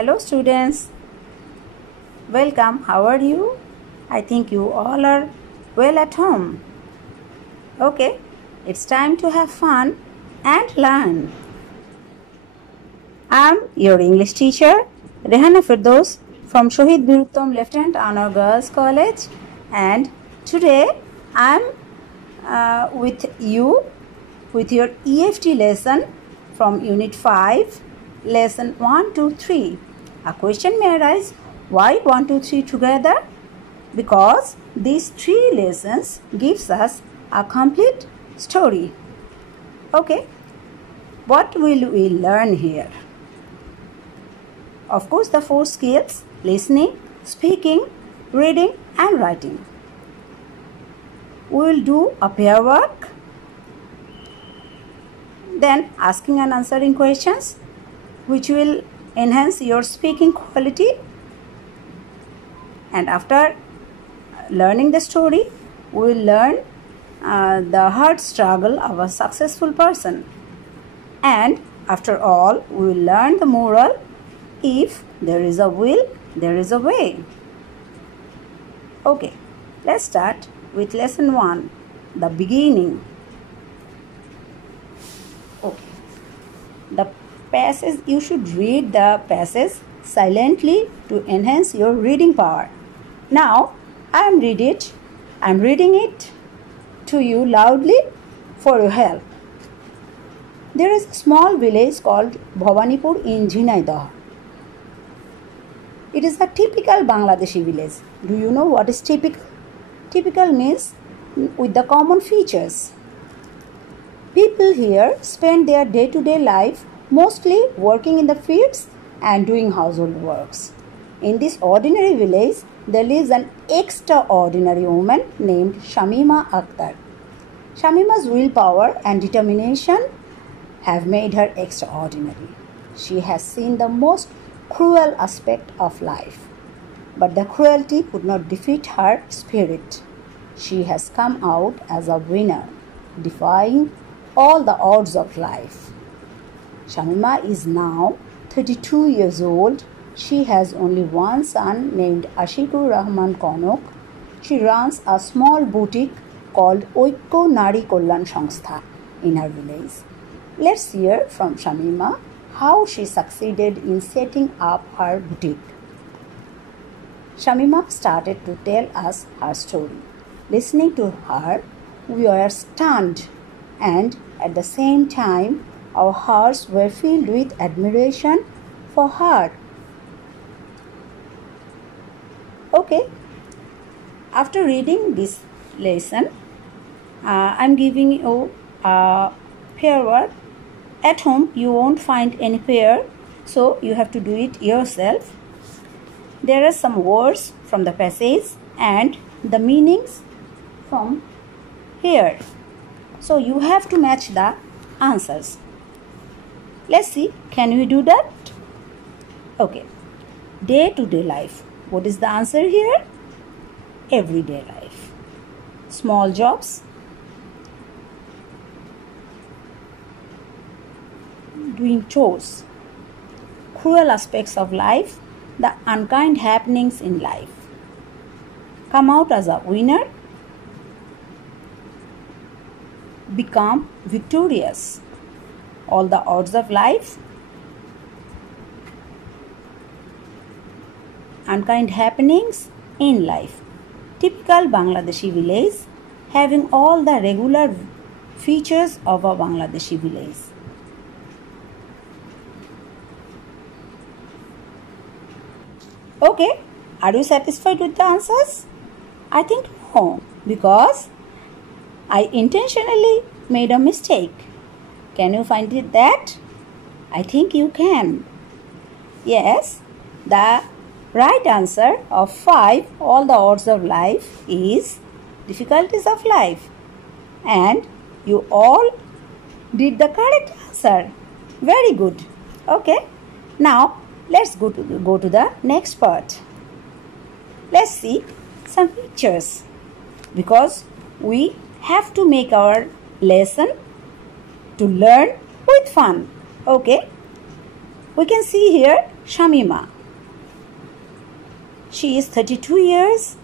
Hello students, welcome. How are you? I think you all are well at home. Okay, it's time to have fun and learn. I'm your English teacher, Rehana Firdaus from Shohid Biruttom Lieutenant Honor Girls College, and today I'm with you with your EFT lesson from Unit 5, Lesson 1, 2, 3. A question may arise, why 1, 2, 3 together? Because these 3 lessons gives us a complete story. Okay, what will we learn here? Of course, the 4 skills: listening, speaking, reading and writing. We will do a pair work, then asking and answering questions, which will enhance your speaking quality. And after learning the story, we will learn the hard struggle of a successful person. And after all, we will learn the moral: if there is a will, there is a way. Okay, let's start with lesson 1, the beginning. Okay, the passage, you should read the passage silently to enhance your reading power. Now, I am reading it to you loudly for your help. There is a small village called Bhawanipur in Jhinaidah. It is a typical Bangladeshi village. Do you know what is typical? Typical means with the common features. People here spend their day-to-day life mostly working in the fields and doing household works. In this ordinary village, there lives an extraordinary woman named Shamima Akhtar. Shamima's willpower and determination have made her extraordinary. She has seen the most cruel aspect of life, but the cruelty could not defeat her spirit. She has come out as a winner, defying all the odds of life. Shamima is now 32 years old. She has only one son named Ashikur Rahman Konok. She runs a small boutique called Oikko Nari Kollan Sangstha in her village. Let's hear from Shamima how she succeeded in setting up her boutique. Shamima started to tell us her story. Listening to her, we were stunned, and at the same time, our hearts were filled with admiration for her. Okay, after reading this lesson, I'm giving you a pair work. At home, you won't find any pair, so you have to do it yourself. There are some words from the passage and the meanings from here. So you have to match the answers. Let's see, can we do that? Okay, day-to-day life. What is the answer here? Everyday life. Small jobs. Doing chores. Cruel aspects of life. The unkind happenings in life. Come out as a winner. Become victorious. All the odds of life. Unkind happenings in life. Typical Bangladeshi village, having all the regular features of a Bangladeshi village. Okay, are you satisfied with the answers? I think no, because I intentionally made a mistake. Can you find it that? I think you can. Yes, the right answer of 5, all the odds of life, is difficulties of life. And you all did the correct answer. Very good. Okay, now let's go to the next part. Let's see some pictures, because we have to make our lesson to learn with fun. Okay, we can see here Shamima. She is 32 years,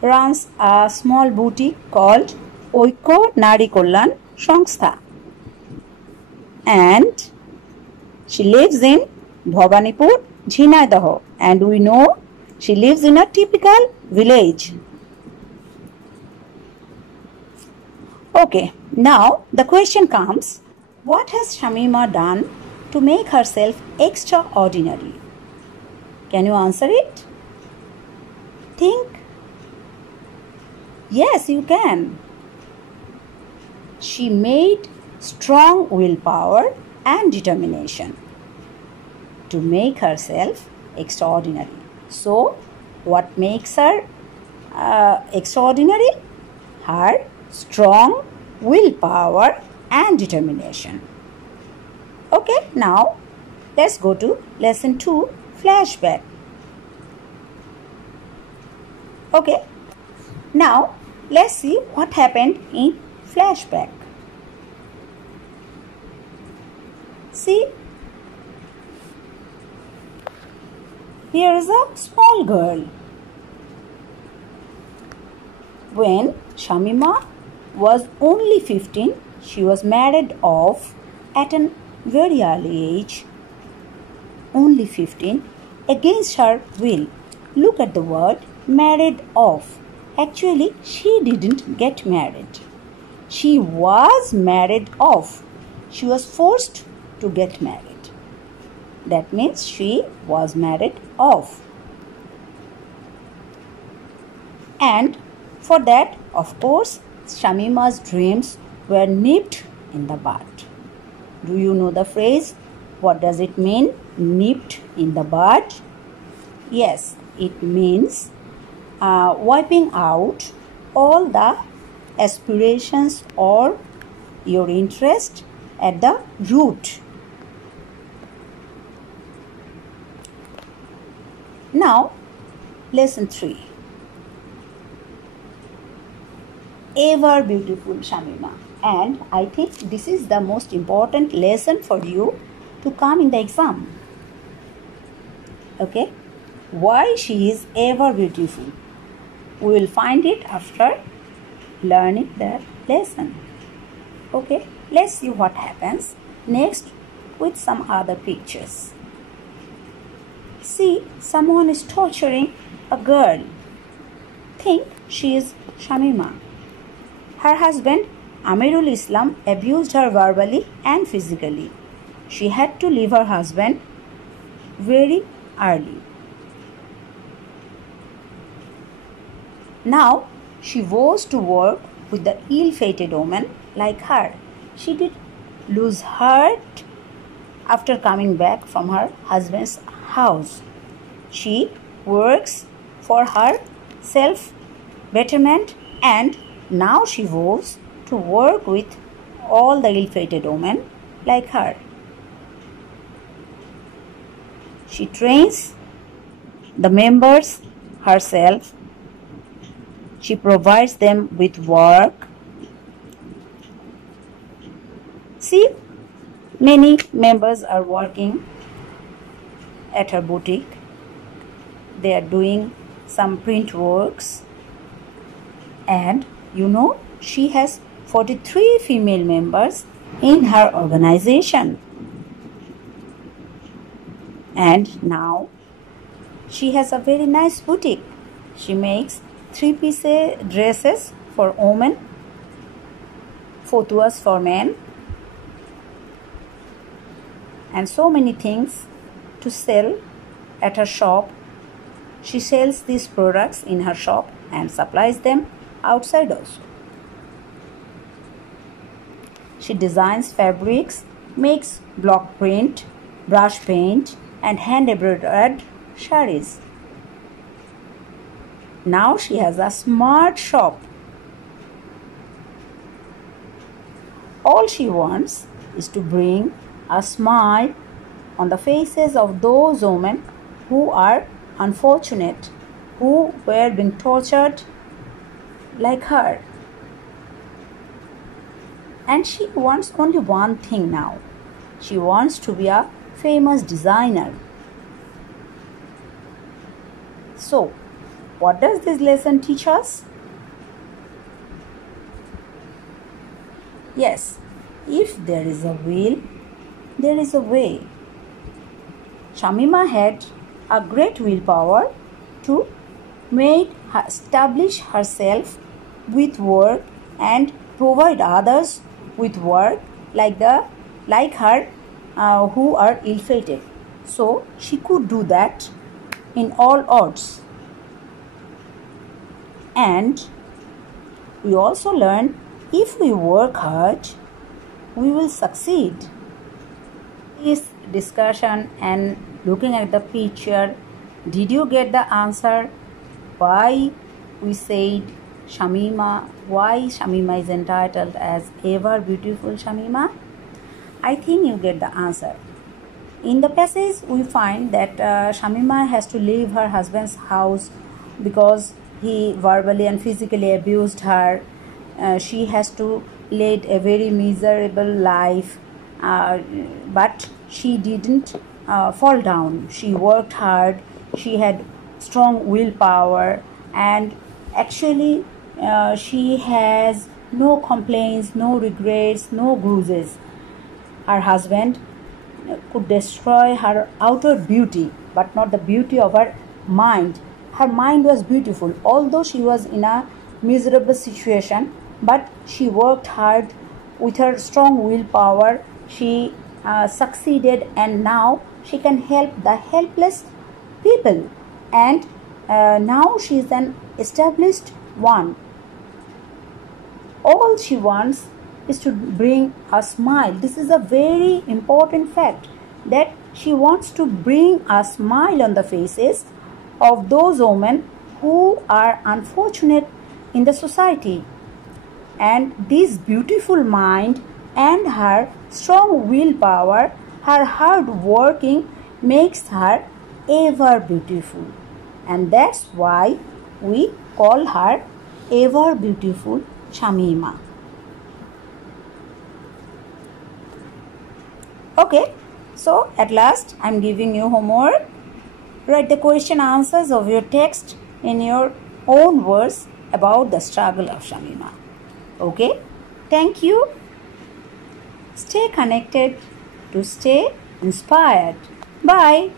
runs a small boutique called Oiko Nari Kollan Songstha, and she lives in Bhawanipur, Jhinaidaho, and we know she lives in a typical village. Okay, now the question comes, what has Shamima done to make herself extraordinary? Can you answer it? Think. Yes, you can. She made strong willpower and determination to make herself extraordinary. So, what makes her extraordinary? Her strong willpower and determination. Okay, now let's go to lesson 2, flashback. Okay, now let's see what happened in flashback. See, here is a small girl. When Shamima was only 15, she was married off at a very early age. Only 15, against her will. Look at the word married off. Actually, she didn't get married. She was married off. She was forced to get married. That means she was married off. And for that, of course, Shamima's dreams were nipped in the bud. Do you know the phrase? What does it mean? Nipped in the bud? Yes, it means wiping out all the aspirations or your interest at the root. Now, lesson 3. Ever beautiful Shamima. And I think this is the most important lesson for you to come in the exam. Okay? Why she is ever beautiful? We will find it after learning the lesson. Okay? Let's see what happens next with some other pictures. See, someone is torturing a girl. Think she is Shamima. Her husband, Amirul Islam, abused her verbally and physically. She had to leave her husband very early. Now, she was to work with the ill-fated woman like her. She did lose heart after coming back from her husband's house. She works for her self-betterment, and now she vows to work with all the ill-fated women like her. She trains the members herself. She provides them with work. See, many members are working at her boutique. They are doing some print works. And you know, she has 43 female members in her organization. And now she has a very nice boutique. She makes 3-piece dresses for women, fotuas for men, and so many things to sell at her shop. She sells these products in her shop and supplies them outside also. She designs fabrics, makes block print, brush paint, and hand embroidered sarees. Now she has a smart shop. All she wants is to bring a smile on the faces of those women who are unfortunate, who were being tortured like her. And she wants only one thing now. She wants to be a famous designer. So, what does this lesson teach us? Yes, if there is a will, there is a way. Shamima had a great willpower to establish herself with work and provide others with work like her who are ill-fated. So she could do that in all odds. And we also learn, if we work hard, we will succeed. This discussion and looking at the picture, did you get the answer why we said Shamima, why Shamima is entitled as Ever Beautiful Shamima? I think you get the answer. In the passage, we find that Shamima has to leave her husband's house because he verbally and physically abused her. She has to lead a very miserable life, but she didn't fall down. She worked hard. She had strong willpower, and actually she has no complaints, no regrets, no bruises. Her husband could destroy her outer beauty, but not the beauty of her mind. Her mind was beautiful, although she was in a miserable situation, but she worked hard with her strong willpower. She succeeded, and now she can help the helpless people, and now she is an established one. All she wants is to bring a smile. This is a very important fact, that she wants to bring a smile on the faces of those women who are unfortunate in the society. And this beautiful mind and her strong willpower, her hard working, makes her ever beautiful. And that's why we call her Ever Beautiful Shamima. Okay, so at last I'm giving you homework. Write the question answers of your text in your own words about the struggle of Shamima. Okay, thank you. Stay connected to stay inspired. Bye.